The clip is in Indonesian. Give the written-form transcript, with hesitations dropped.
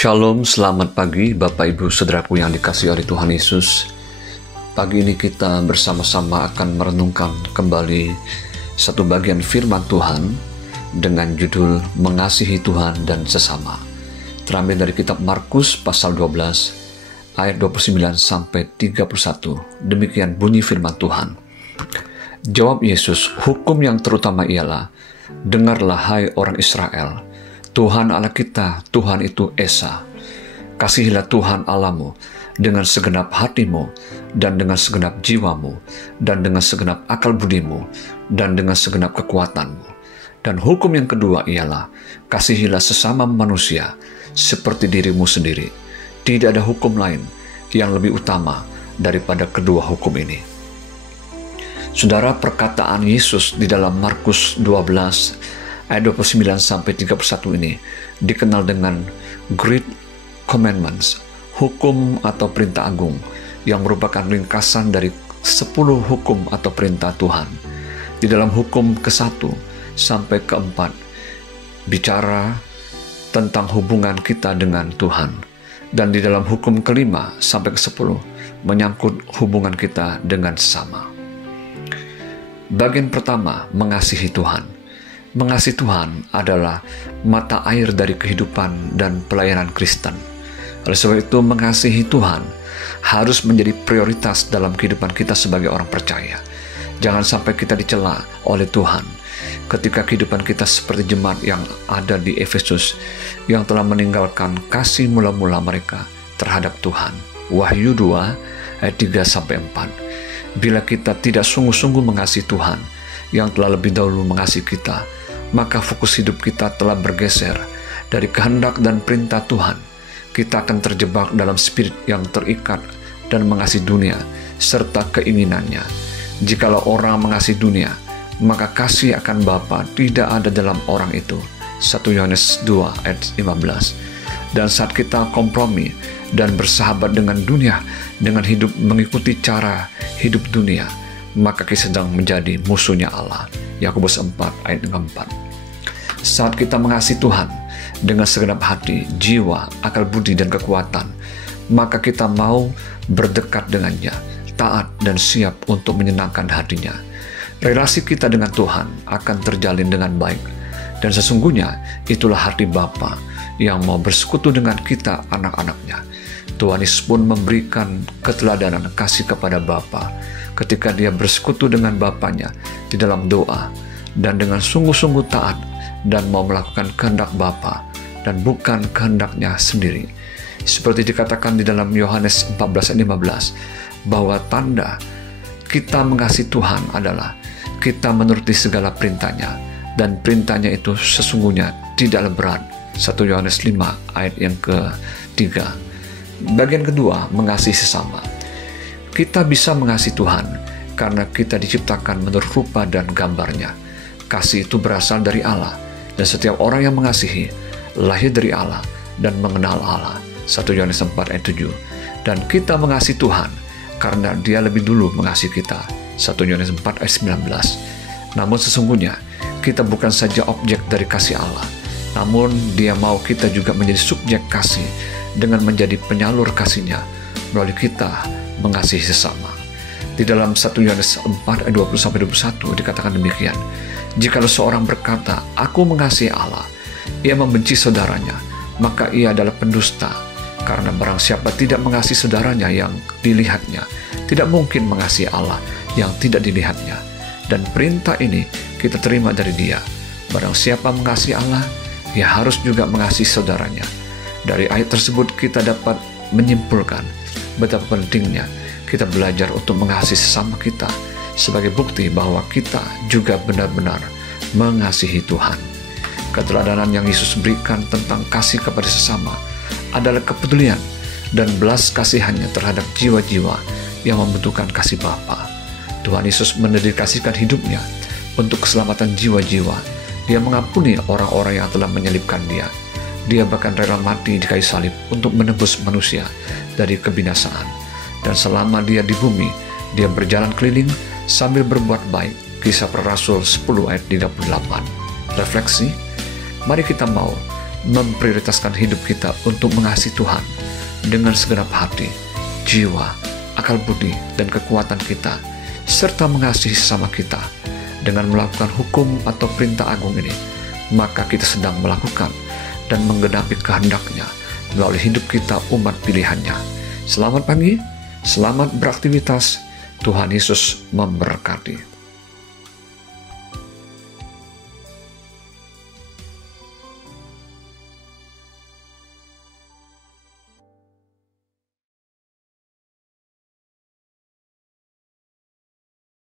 Shalom, selamat pagi Bapak Ibu Saudaraku yang dikasihi oleh Tuhan Yesus. Pagi ini kita bersama-sama akan merenungkan kembali satu bagian firman Tuhan dengan judul Mengasihi Tuhan dan Sesama. Terambil dari kitab Markus pasal 12 ayat 29 sampai 31. Demikian bunyi firman Tuhan. Jawab Yesus, hukum yang terutama ialah, dengarlah hai orang Israel, Tuhan Allah kita, Tuhan itu Esa. Kasihilah Tuhan Allahmu dengan segenap hatimu, dan dengan segenap jiwamu, dan dengan segenap akal budimu, dan dengan segenap kekuatanmu. Dan hukum yang kedua ialah, kasihilah sesama manusia seperti dirimu sendiri. Tidak ada hukum lain yang lebih utama daripada kedua hukum ini. Saudara, perkataan Yesus di dalam Markus 12 ayat 29 sampai 31 ini dikenal dengan Great Commandments, hukum atau perintah agung yang merupakan ringkasan dari 10 hukum atau perintah Tuhan. Di dalam hukum ke-1 sampai ke-4 bicara tentang hubungan kita dengan Tuhan, dan di dalam hukum ke-5 sampai ke-10 menyangkut hubungan kita dengan sesama. Bagian pertama, mengasihi Tuhan. Mengasihi Tuhan adalah mata air dari kehidupan dan pelayanan Kristen. Oleh sebab itu, mengasihi Tuhan harus menjadi prioritas dalam kehidupan kita sebagai orang percaya. Jangan sampai kita dicela oleh Tuhan ketika kehidupan kita seperti jemaat yang ada di Efesus yang telah meninggalkan kasih mula-mula mereka terhadap Tuhan. Wahyu 2 ayat 3-4. Bila kita tidak sungguh-sungguh mengasihi Tuhan yang telah lebih dahulu mengasihi kita, maka fokus hidup kita telah bergeser dari kehendak dan perintah Tuhan. Kita akan terjebak dalam spirit yang terikat dan mengasihi dunia serta keinginannya. Jikalau orang mengasihi dunia, maka kasih akan Bapa tidak ada dalam orang itu. 1 Yohanes 2 ayat 15. Dan saat kita kompromi dan bersahabat dengan dunia dengan hidup mengikuti cara hidup dunia, maka kita sedang menjadi musuhnya Allah. Yakobus 4 ayat 4. Saat kita mengasihi Tuhan dengan segenap hati, jiwa, akal budi, dan kekuatan, maka kita mau berdekat dengannya, taat dan siap untuk menyenangkan hatinya. Relasi kita dengan Tuhan akan terjalin dengan baik, dan sesungguhnya itulah hati Bapa yang mau bersekutu dengan kita anak-anaknya. Tuhan Yesus pun memberikan keteladanan kasih kepada Bapa ketika dia bersekutu dengan Bapanya di dalam doa dan dengan sungguh-sungguh taat dan mau melakukan kehendak Bapa dan bukan kehendaknya sendiri. Seperti dikatakan di dalam Yohanes 14 ayat 15, bahwa tanda kita mengasihi Tuhan adalah kita menuruti segala perintahnya, dan perintahnya itu sesungguhnya tidaklah berat. 1 Yohanes 5 ayat yang ke-3. Bagian kedua, mengasihi sesama. Kita bisa mengasihi Tuhan karena kita diciptakan menurut rupa dan gambarnya. Kasih itu berasal dari Allah, dan setiap orang yang mengasihi lahir dari Allah dan mengenal Allah. 1 Yohanes 4 ayat 7. Dan kita mengasihi Tuhan karena dia lebih dulu mengasihi kita. 1 Yohanes 4 ayat 19. Namun sesungguhnya kita bukan saja objek dari kasih Allah, namun dia mau kita juga menjadi subjek kasih dengan menjadi penyalur kasihnya melalui kita mengasihi sesama. Di dalam 1 Yohanes 4 ayat 20-21 dikatakan demikian, jikalau seorang berkata, aku mengasihi Allah, ia membenci saudaranya, maka ia adalah pendusta. Karena barang siapa tidak mengasihi saudaranya yang dilihatnya, tidak mungkin mengasihi Allah yang tidak dilihatnya. Dan perintah ini kita terima dari dia, barang siapa mengasihi Allah, ia harus juga mengasihi saudaranya. Dari ayat tersebut kita dapat menyimpulkan betapa pentingnya kita belajar untuk mengasihi sesama kita sebagai bukti bahwa kita juga benar-benar mengasihi Tuhan. Keteladanan yang Yesus berikan tentang kasih kepada sesama adalah kepedulian dan belas kasihannya terhadap jiwa-jiwa yang membutuhkan kasih Bapa. Tuhan Yesus mendedikasikan hidupnya untuk keselamatan jiwa-jiwa. Dia mengampuni orang-orang yang telah menyalibkan dia. Dia bahkan rela mati di kayu salib untuk menebus manusia dari kebinasaan. Dan selama dia di bumi, dia berjalan keliling sambil berbuat baik. Kisah Para Rasul 10 ayat 38. Refleksi, mari kita mau memprioritaskan hidup kita untuk mengasihi Tuhan dengan segenap hati, jiwa, akal budi, dan kekuatan kita, serta mengasihi sesama kita dengan melakukan hukum atau perintah agung ini, maka kita sedang melakukan dan menggenapi kehendak-Nya melalui hidup kita umat pilihan-Nya. Selamat pagi, selamat beraktivitas, Tuhan Yesus memberkati.